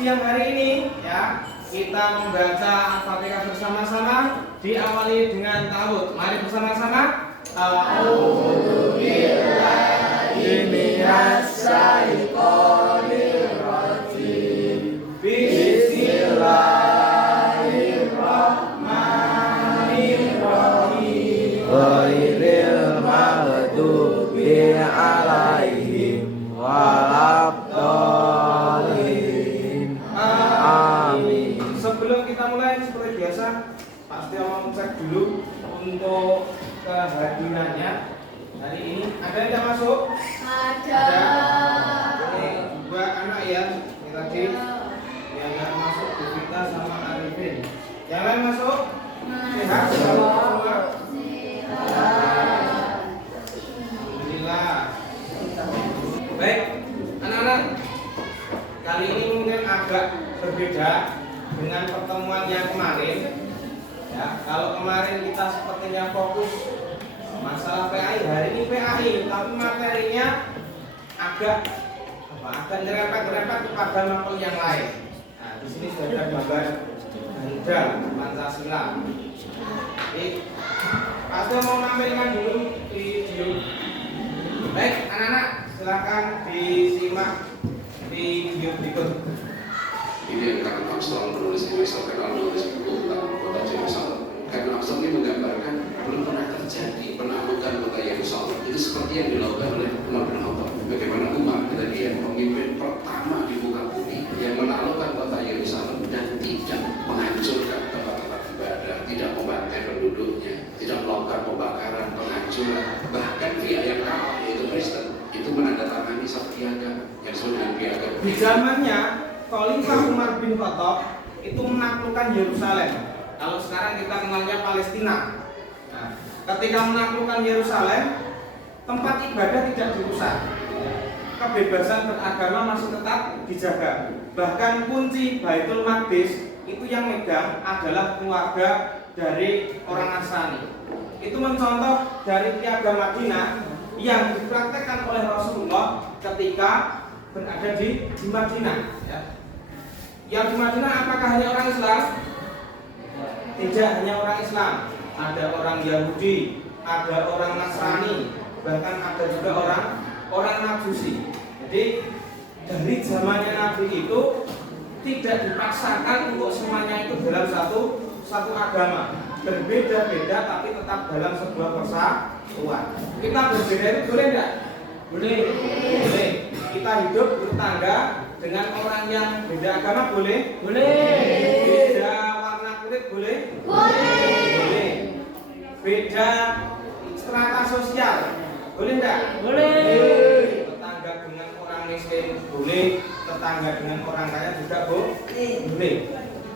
siang hari ini ya kita membaca Al-Fatihah bersama-sama, diawali dengan ta'awudz. Mari bersama-sama. A'udzu billahi minasy syaithanir rajim. Bismillahirrahmanirrahim. Ghairil maghdubi alaihim waladdallin. Amin. Sebelum kita mulai seperti biasa, pasti mau cek dulu untuk kehadirannya hari ini. Ada yang tidak masuk? Ada. Ini dua anak ya, ini tadi yang nggak masuk Bivita sama Arifin. Yang lain masuk? Sehat semua. Alhamdulillah. Baik, anak-anak. Kali ini mungkin agak berbeda dengan pertemuan yang kemarin. Ya, kalau kemarin kita sepertinya fokus masalah PAI, hari ini PAI, tapi materinya agak nyerempet-nyerempet kepada mapel yang lain. Nah, di sini sudah ada gambar Ganda Pancasila. Jadi, pasti mau nampilkan dulu video. Baik, anak-anak, silakan disimak video berikut. Ini yang Kak Axel menulis ini sampai menulis buku tentang kota Yerusalem. Kak Axel ini menggambarkan belum pernah terjadi penaklukan kota Yerusalem. Itu seperti yang dilakukan oleh Umar bin Khattab. Bagaimana Umar ketika dia pemimpin pertama di muka bumi yang menaklukkan kota Yerusalem dan tidak menghancurkan tempat-tempat ibadah, tidak membantai penduduknya, tidak melakukan pembakaran, penghancuran, bahkan pihak yang kalah yaitu Kristen itu menandatangani satu piagam yang disebut dengan piagam. Di zamannya Khalifah Umar bin Khattab itu menaklukkan Yerusalem. Kalau sekarang kita kenalnya Palestina. Nah, ketika menaklukkan Yerusalem, tempat ibadah tidak dirusak. Kebebasan beragama masih tetap dijaga. Bahkan kunci Baitul Maqdis itu yang megang adalah keluarga dari orang Nasrani. Itu mencontoh dari piagam Madinah yang dipraktekkan oleh Rasulullah ketika berada di Madinah. Ya. Yang di Madinah apakah hanya orang Islam? Tidak hanya orang Islam, ada orang Yahudi, ada orang Nasrani, bahkan ada juga orang Majusi. Jadi dari zamannya Nabi itu tidak dipaksakan untuk semuanya itu dalam satu agama, berbeda-beda tapi tetap dalam sebuah persatuan. Kita berbeda itu boleh enggak? Boleh. Boleh. Kita hidup bertetangga dengan orang yang beda agama boleh? Boleh. Beda warna kulit boleh? Boleh. Beda strata sosial boleh enggak? Boleh. Tetangga dengan orang miskin boleh, tetangga dengan orang kaya juga boleh.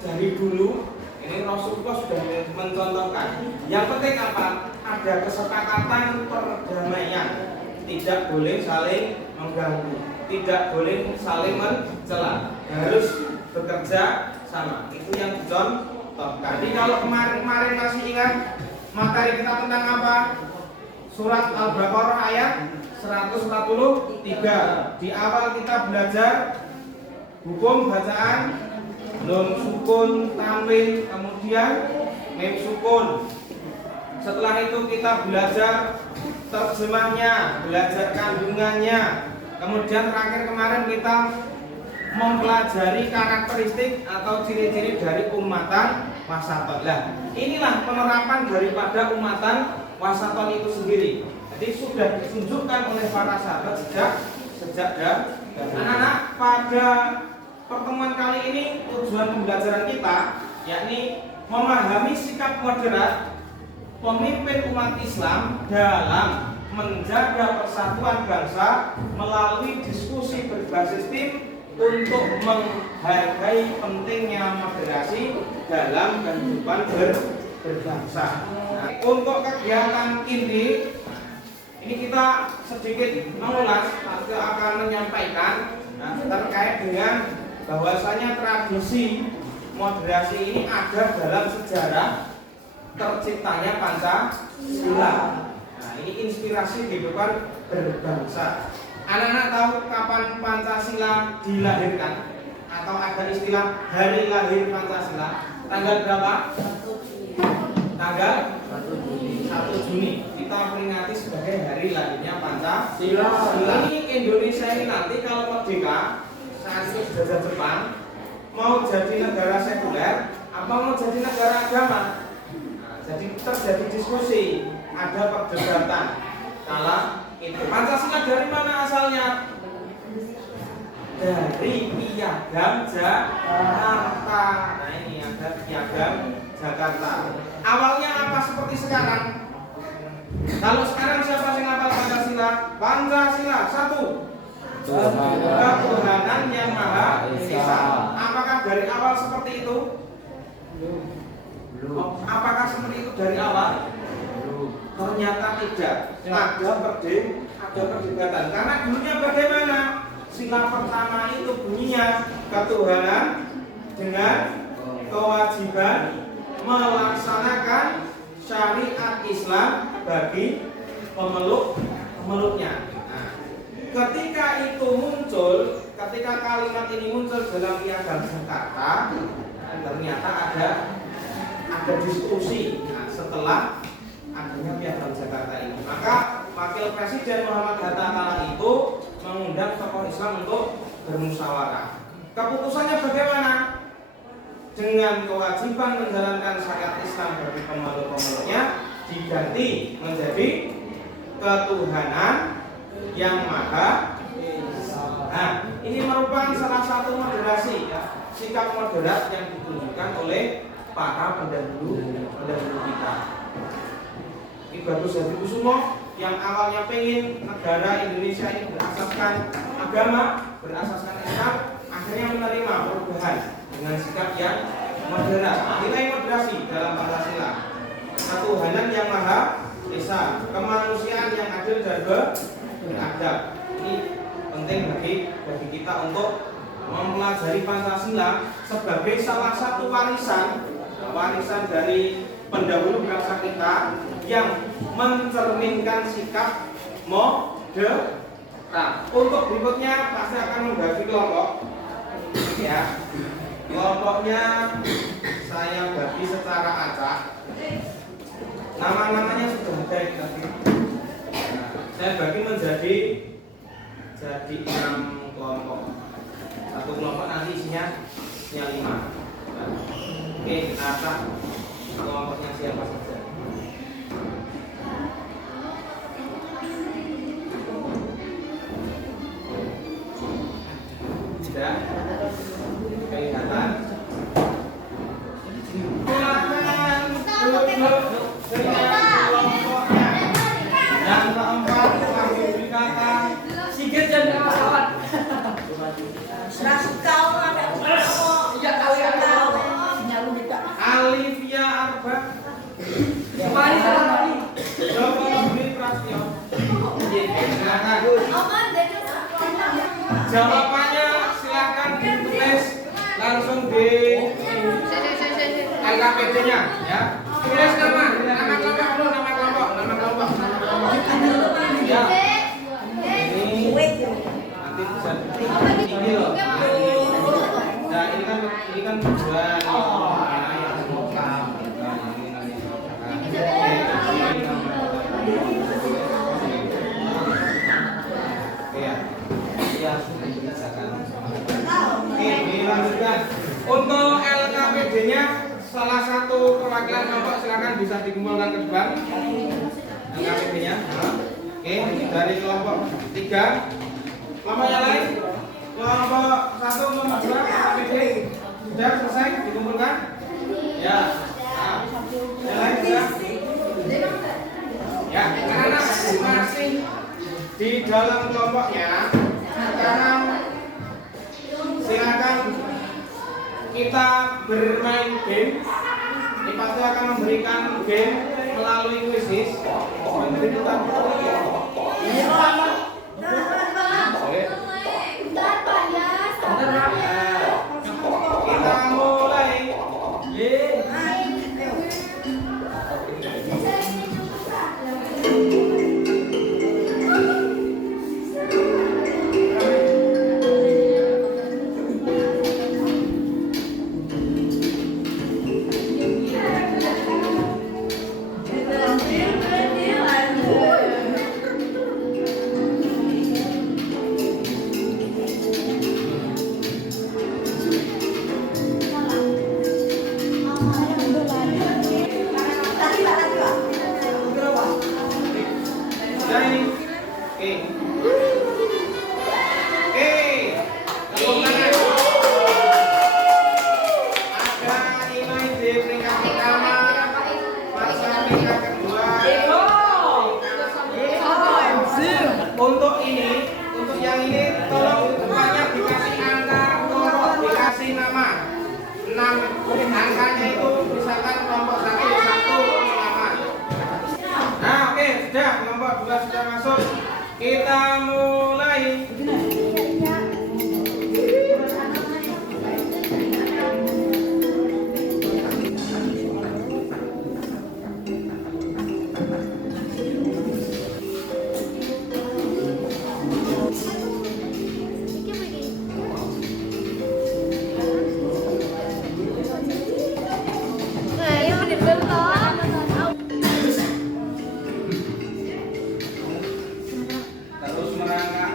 Dari dulu ini Rasulullah sudah mencontohkan. Yang penting apa? Ada kesepakatan perdamaian. Tidak boleh saling mengganggu, tidak boleh saling mencela, harus bekerja sama. Itu yang dicontohkan. Jadi kalau kemarin masih ingat materi kita tentang apa? Surat Al-Baqarah ayat 143. Di awal kita belajar hukum bacaan nun sukun, tanwin, kemudian mim sukun. Setelah itu kita belajar terjemahnya, belajar kandungannya. Kemudian terakhir kemarin kita mempelajari karakteristik atau ciri-ciri dari umatan wasaton. Nah, inilah penerapan daripada umatan wasaton itu sendiri. Jadi sudah ditunjukkan oleh para sahabat sejak dahulu. Anak-anak, pada pertemuan kali ini tujuan pembelajaran kita yakni memahami sikap moderat pemimpin umat Islam dalam menjaga persatuan bangsa melalui diskusi berbasis tim untuk menghargai pentingnya moderasi dalam kehidupan berbangsa. Nah, untuk kegiatan ini kita sedikit mengulas atau akan menyampaikan terkait dengan bahwasanya tradisi moderasi ini ada dalam sejarah terciptanya Pancasila. Nah, ini inspirasi kehidupan berbangsa. Anak-anak tahu kapan Pancasila dilahirkan? atau ada istilah hari lahir Pancasila tanggal berapa? Tanggal 1 Juni kita peringati sebagai hari lahirnya Pancasila. Ini Indonesia ini nanti kalau merdeka saat ini dijajah Jepang mau jadi negara sekuler apa mau jadi negara agama? Nah, jadi terjadi diskusi, ada perdebatan. Kala itu Pancasila dari mana asalnya? Dari Piagam Jakarta. Nah ini ada Piagam Jakarta. Awalnya apa seperti sekarang? Kalau sekarang siapa yang hafal Pancasila? Pancasila 1. Ketuhanan yang Maha Esa. Apakah dari awal seperti itu? Apakah seperti itu dari awal? Ternyata tidak. Ada perdebatan. Karena dulunya bagaimana? Sila pertama itu bunyinya ketuhanan dengan kewajiban melaksanakan syariat Islam bagi pemeluknya. Nah, ketika itu muncul, ketika kalimat ini muncul dalam Piagam Jakarta, ternyata ada diskusi. Nah, setelah adanya Piagam Jakarta ini, maka Wakil Presiden Muhammad Hatta kala itu mengundang tokoh Islam untuk bermusyawarah. Keputusannya bagaimana? Dengan kewajiban menjalankan syariat Islam bagi pemeluk-pemeluknya diganti menjadi ketuhanan yang Maha Esa. Nah, ini merupakan salah satu moderasi ya, sikap moderat yang ditunjukkan oleh para pendahulu kita. Ini bagus Hadi Kusumo yang awalnya pengen negara Indonesia ini berasaskan agama, berasaskan Islam, akhirnya menerima perubahan dengan sikap yang moderat. Nilai moderasi dalam Pancasila, ketuhanan yang Maha Esa, kemanusiaan yang adil dan beradab. Ini penting bagi kita untuk mempelajari Pancasila sebagai salah satu warisan dari pendahulu bangsa kita yang mencerminkan sikap moderat. Untuk berikutnya pasti akan membagi kelompok. Ya, kelompoknya saya bagi secara acak. Nama-namanya sudah ada tadi. Saya bagi menjadi 6 kelompok. Satu kelompok nanti isinya 5. Oke, kita acak kelompoknya siapa saja. Tidak kelihatan. Silakan duduk dengan kelompoknya. Yang keempat kami beri kata Sigit dan kawan. Kau ada Ya kali kau. Nyalu kita. Alivia Arba. Mari mari. Joko Budi Prastyo. Silakan. Jawabannya silakan ditulis langsung di LKPD-nya ya. Tulis nama kelompok dulu, nama kelompok. Ya. Ini nanti bisa tinggi loh. Nah, ini kan tujuan yang lengkap. Nah, ini nanti. Oke, dilanjutkan. Untuk LKPD-nya salah satu perwakilan kelompok silakan bisa dikumpulkan ke depan. LKPD-nya. Oke, dari kelompok 3. Kelompok yang lain? Kelompok 1, kelompok 2, LKPD sudah selesai dikumpulkan? Ya. Nah, yang lain sudah? Ya, karena masih di dalam kelompoknya. Sekarang silakan kita bermain game. Ini pasti akan memberikan game melalui kuisis. Kita mulai. Sudah ini. Oke. Oke. Tepuk tangan. Ada Inoi di peringkat pertama. Masa peringkat kedua. Untuk ini, untuk yang ini tolong depannya dikasih angka, tolong dikasih nama. 6 angkanya itu misalkan kelompok 1 nama. Nah, oke, sudah kelompok 2 sudah masuk. Kita mulai. Terus merangkak.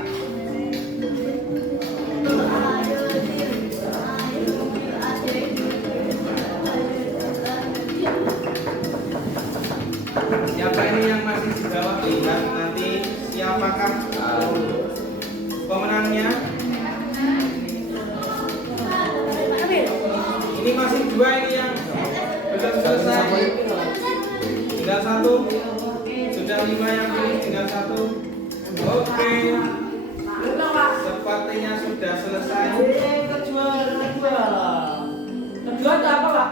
Siapa ini yang masih dijawab? Lihat nanti siapakah pemenangnya. Ini masih 2 ini yang belum selesai. Tinggal 1. Sudah 5 yang pilih, tinggal 1. Oke. Sepertinya sudah selesai. Kedua ada apa, Pak?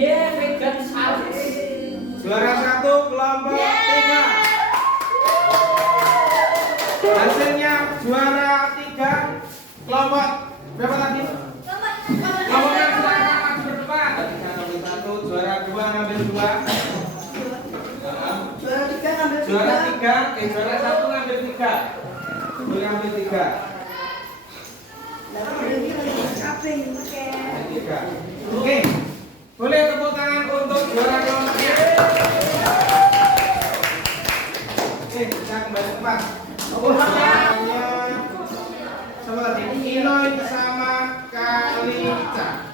Megan Salis. Juara 1 kelompok 3. Hasilnya juara 3 kelompok berapa tadi? Kelompok yang silakan maju berdepan. Juara 2 ngambil 2. Juara 3, juara 1 ngambil 3. Boleh ngambil 3. 3. Oke. Boleh tepuk tangan untuk juara kelompoknya. Oke, kita kembali ke tempat. Hanya sama tadi Inoi sama Kalista.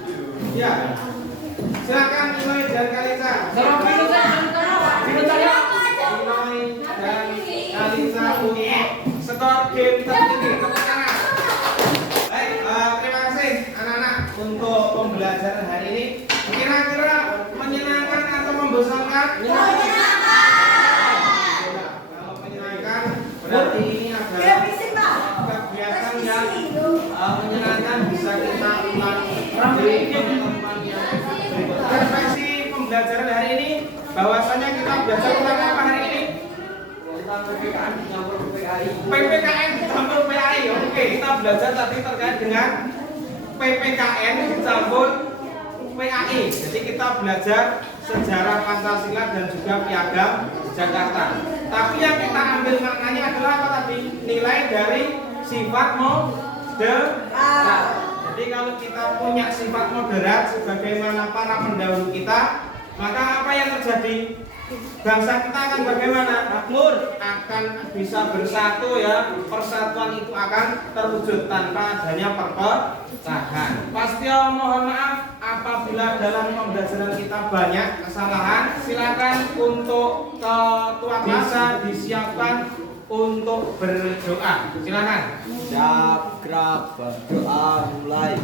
Ya. Silakan Inoi dan Kalista. Inoi dan Kalista untuk skor game tertinggi. Tepuk tangan. Baik, terima kasih anak-anak untuk pembelajaran hari ini. Kira-kira menyenangkan atau membosankan? Kalau menyenangkan berarti ini adalah kegiatan yang menyenangkan, bisa kita ulang di teman-teman yang berikutnya. Refleksi pembelajaran hari ini, bahwasanya kita belajar tentang apa hari ini? PPKN dicampur PPKI. PPKN dicampur PPKI. Oke, kita belajar tadi terkait dengan PPKN dicampur PAI. Jadi kita belajar sejarah Pancasila dan juga Piagam Jakarta. Tapi yang kita ambil maknanya adalah apa tadi? Nilai dari sifat moderat. Jadi kalau kita punya sifat moderat sebagaimana para pendahulu kita, maka apa yang terjadi? Bangsa kita akan bagaimana? Makmur, akan bisa bersatu ya. Persatuan itu akan terwujud tanpa adanya perpecahan. Pasti mohon maaf apabila dalam pembelajaran kita banyak kesalahan. Silakan untuk ketua bisa disiapkan untuk berdoa. Silakan. Siap, gerak, berdoa, mulai.